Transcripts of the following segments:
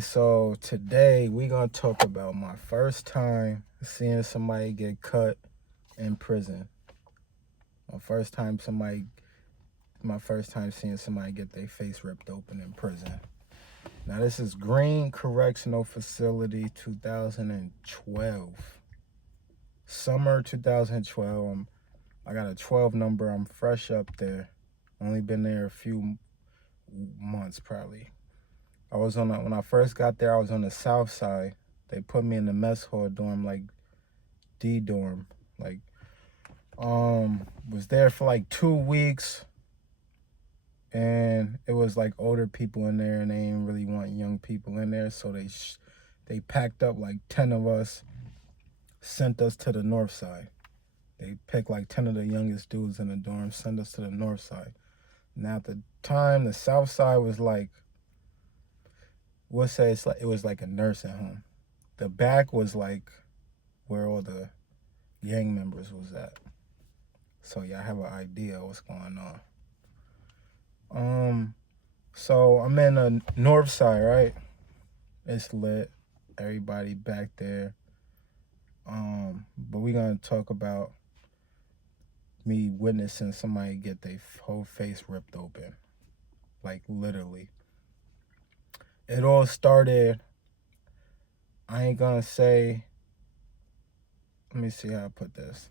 So today we gonna talk about my first time seeing somebody get cut in prison. My first time seeing somebody get their face ripped open in prison. Now this is Greene Correctional Facility, 2012. Summer 2012. I got a 12 number. I'm fresh up there. Only been there a few months probably. When I first got there, I was on the south side. They put me in the mess hall dorm, like D dorm. Was there for like 2 weeks, and it was like older people in there, and they didn't really want young people in there, so they packed up like 10 of us, sent us to the north side. They picked like 10 of the youngest dudes in the dorm, sent us to the north side. Now at the time, the south side was like, it was like a nursing home. The back was like where all the gang members was at. So yeah, I have an idea of what's going on. So I'm in the north side, right? It's lit. Everybody back there. But we're gonna talk about me witnessing somebody get their whole face ripped open. Like literally. It all started, I ain't gonna say, let me see how I put this.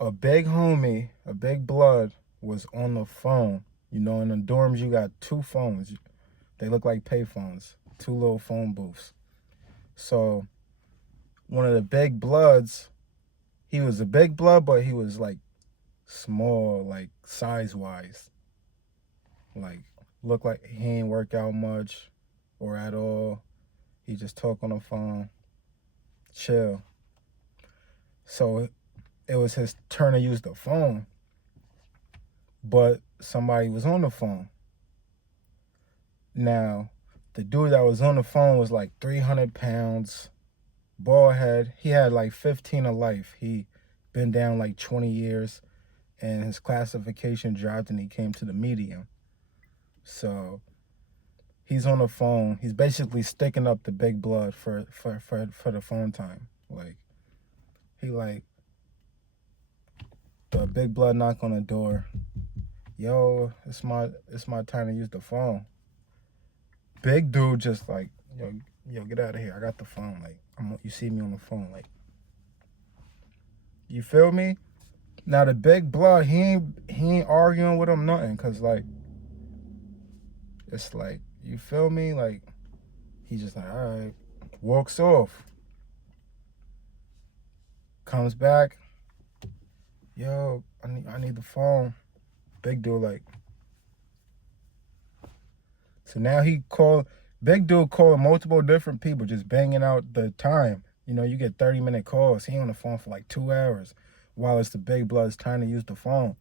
A big homie, a big blood, was on the phone. You know, in the dorms, you got two phones. They look like pay phones, two little phone booths. So one of the big bloods, he was a big blood, but he was like small, like size-wise. Like, looked like he ain't work out much or at all. He just talk on the phone, chill. So it was his turn to use the phone, but somebody was on the phone. Now, the dude that was on the phone was like 300 pounds, bald head. He had like 15 of life. He been down like 20 years, and his classification dropped, and he came to the medium. So he's on the phone. He's basically sticking up the big blood for the phone time. The big blood knock on the door. Yo, it's my time to use the phone. Big dude just like, yo, get out of here. I got the phone. Like, you see me on the phone. Like, you feel me? Now the big blood, he ain't arguing with him nothing, cause like, it's like, you feel me? Like, he just like, all right, walks off. Comes back. Yo, I need the phone. Big dude like. So now big dude calling multiple different people, just banging out the time. You know, you get 30-minute calls. He on the phone for like 2 hours while it's the big blood's time to use the phone.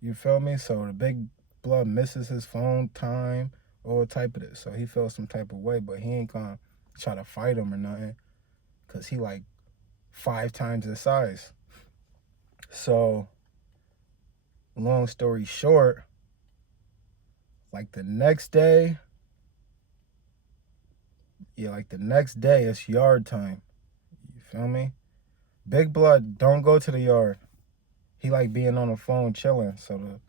You feel me? So the big blood misses his phone time, all type of this. So he feels some type of way, but he ain't gonna try to fight him or nothing, because he like 5 times his size. So long story short, like the next day, it's yard time. You feel me? Big blood don't go to the yard. He like being on the phone chilling. So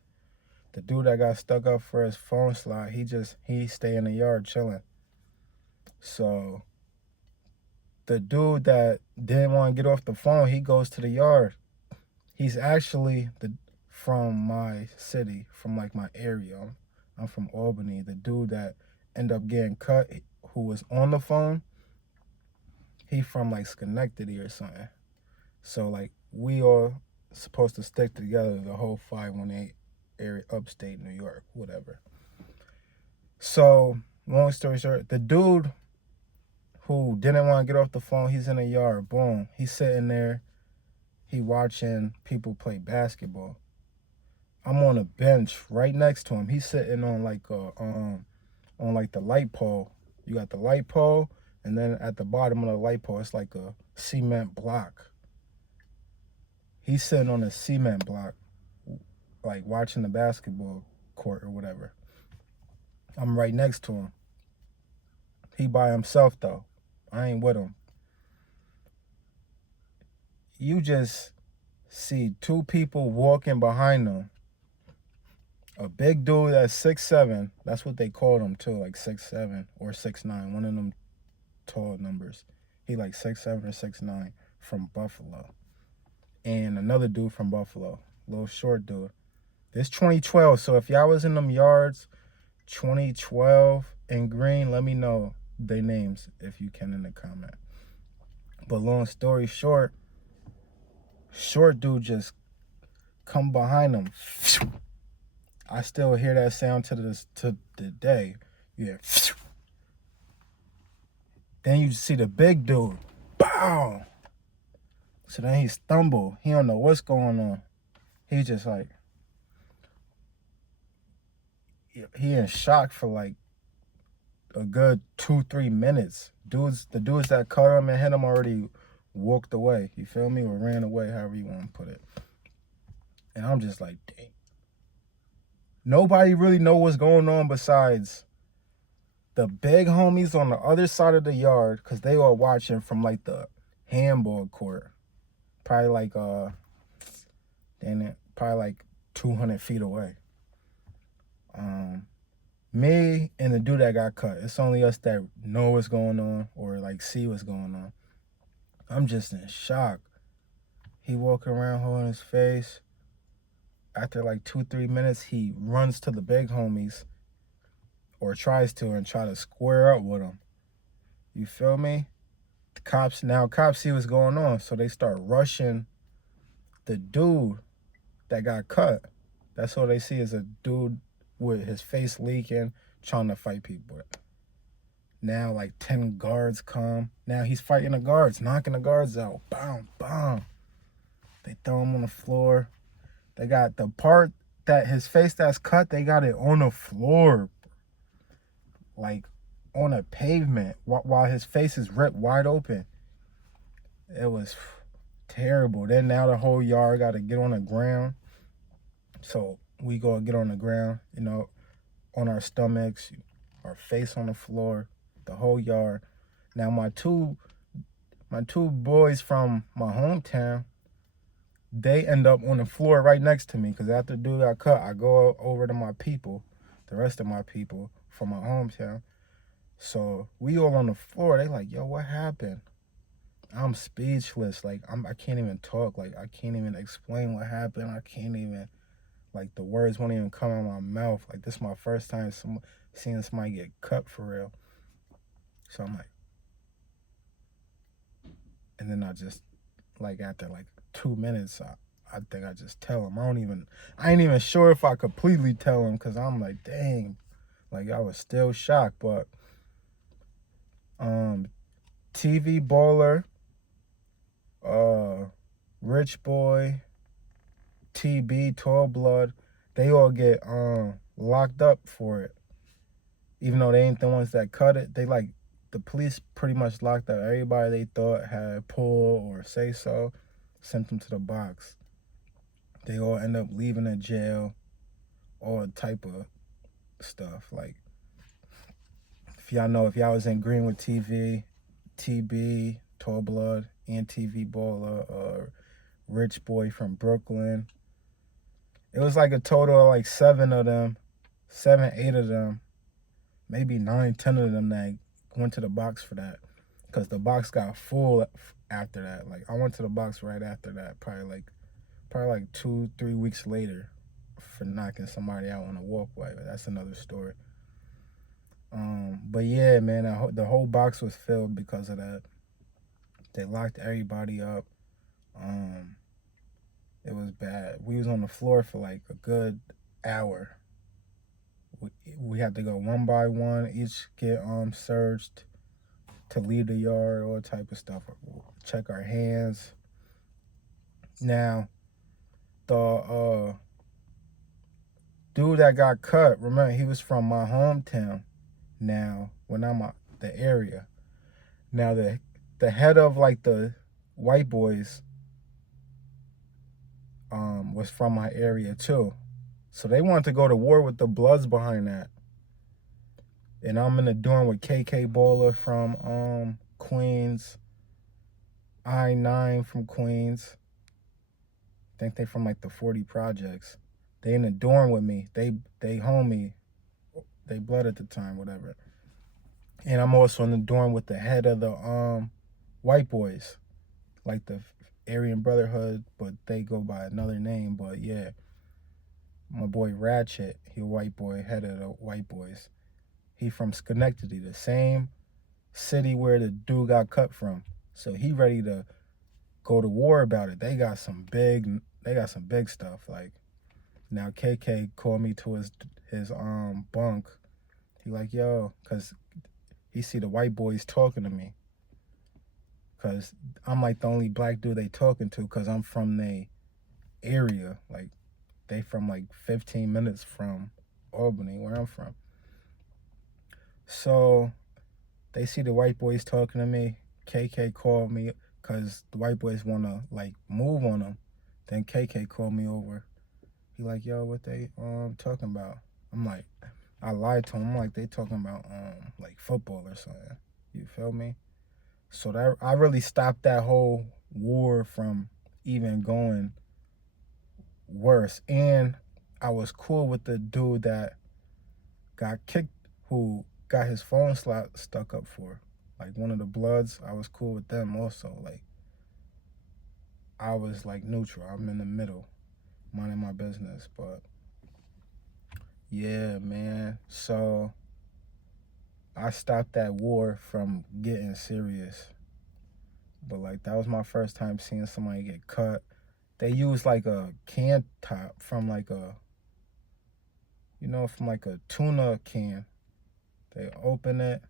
the dude that got stuck up for his phone slot, he stay in the yard chilling. So the dude that didn't want to get off the phone, he goes to the yard. He's actually from my city, from like my area. I'm from Albany. The dude that ended up getting cut, who was on the phone, he from like Schenectady or something. So like, we all supposed to stick together, the whole 518 area, upstate New York, whatever. So long story short, the dude who didn't want to get off the phone, he's in the yard. Boom, he's sitting there. He watching people play basketball. I'm on a bench right next to him. He's sitting on like the light pole. You got the light pole, and then at the bottom of the light pole, it's like a cement block. He's sitting on a cement block, like watching the basketball court or whatever. I'm right next to him. He by himself though. I ain't with him. You just see two people walking behind them. A big dude that's 6'7". That's what they called him too, like 6'7" or 6'9". One of them tall numbers. He like 6'7" or 6'9" from Buffalo. And another dude from Buffalo, little short dude. This 2012. So if y'all was in them yards, 2012 in Greene, let me know their names if you can in the comment. But long story short dude just come behind him. I still hear that sound to the day. Yeah. Then you see the big dude. Bow. So then he stumbled. He don't know what's going on. He just like, he in shock for like a good 2-3 minutes. The dudes that caught him and hit him already walked away. You feel me? Or ran away, however you want to put it. And I'm just like, dang. Nobody really know what's going on besides the big homies on the other side of the yard, because they are watching from like the handball court. Probably like probably like 200 feet away. Me and the dude that got cut. It's only us that know what's going on or like see what's going on. I'm just in shock. He walking around holding his face. After like 2-3 minutes, he runs to the big homies, or tries to, and try to square up with them. You feel me? The cops see what's going on, so they start rushing the dude that got cut. That's all they see is a dude with his face leaking, trying to fight people. Now like 10 guards come. Now he's fighting the guards, knocking the guards out. Boom, boom. They throw him on the floor. They got the part that his face that's cut, they got it on the floor. Like on a pavement, while his face is ripped wide open. It was terrible. Then now the whole yard got to get on the ground. So we go get on the ground, on our stomachs, our face on the floor, the whole yard. Now my two boys from my hometown, they end up on the floor right next to me, because after the dude got cut, I go over to my people, the rest of my people from my hometown. So we all on the floor. They like, yo, what happened? I'm speechless. Like, I can't even talk. Like, I can't even explain what happened. I can't even, like, the words won't even come out of my mouth. Like, this is my first time seeing somebody get cut for real. So I'm like, and then I just, like, after like 2 minutes, I think I just tell him. I ain't even sure if I completely tell him, because I'm like, dang. Like, I was still shocked. But TV baller, Rich Boy, TB, Tall Blood, they all get locked up for it. Even though they ain't the ones that cut it, the police pretty much locked up everybody they thought had pull or say so, sent them to the box. They all end up leaving the jail, all type of stuff. Like, if y'all was in Greene with TV, TB, Tall Blood, and TV baller, Rich Boy from Brooklyn. It was like a total of like 7, 8 of them, maybe 9, 10 of them that went to the box for that, because the box got full after that. Like, I went to the box right after that, probably like 2-3 weeks later, for knocking somebody out on a walkway. But that's another story. But yeah, man, the whole box was filled because of that. They locked everybody up. It was bad. We was on the floor for like a good hour. We had to go one by one, each get searched to leave the yard, all type of stuff. Check our hands. Now, the dude that got cut, remember, he was from my hometown. Now, when I'm out the area. Now, the head of like the white boys was from my area too. So they wanted to go to war with the Bloods behind that. And I'm in the dorm with KK Balla from Queens, I-9 from Queens. I think they from like the 40 projects. They in the dorm with me. They homie. They blood at the time, whatever. And I'm also in the dorm with the head of the white boys, like the Aryan Brotherhood, but they go by another name. But yeah, my boy Ratchet, he a white boy, head of the white boys. He from Schenectady, the same city where the dude got cut from. So he ready to go to war about it. They got some big stuff. Like now KK called me to his bunk. He like, yo, cause he see the white boys talking to me. Cause I'm like the only black dude they talking to, cause I'm from the area. Like they from like 15 minutes from Albany, where I'm from. So they see the white boys talking to me. KK called me because the white boys want to like move on them. Then KK called me over. He like, yo, what they talking about? I'm like, I lied to him. I'm like, they talking about like football or something. You feel me? So that I really stopped that whole war from even going worse. And I was cool with the dude that got kicked, who got his phone slot stuck up for. Like one of the Bloods, I was cool with them also. Like I was like neutral. I'm in the middle, minding my business. But yeah, man. So I stopped that war from getting serious. But like that was my first time seeing somebody get cut. They used like a can top from like a, from like a tuna can. They open it.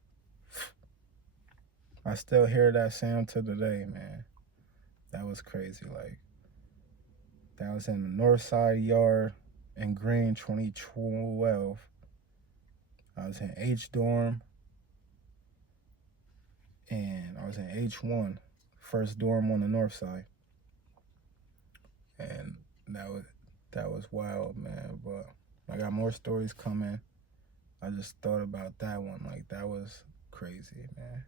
I still hear that sound to today, man. That was crazy. Like that was in the North Side Yard in Greene, 2012. I was in H dorm and I was in H1, first dorm on the North Side, and that was wild, man. But I got more stories coming. I just thought about that one. Like that was crazy, man.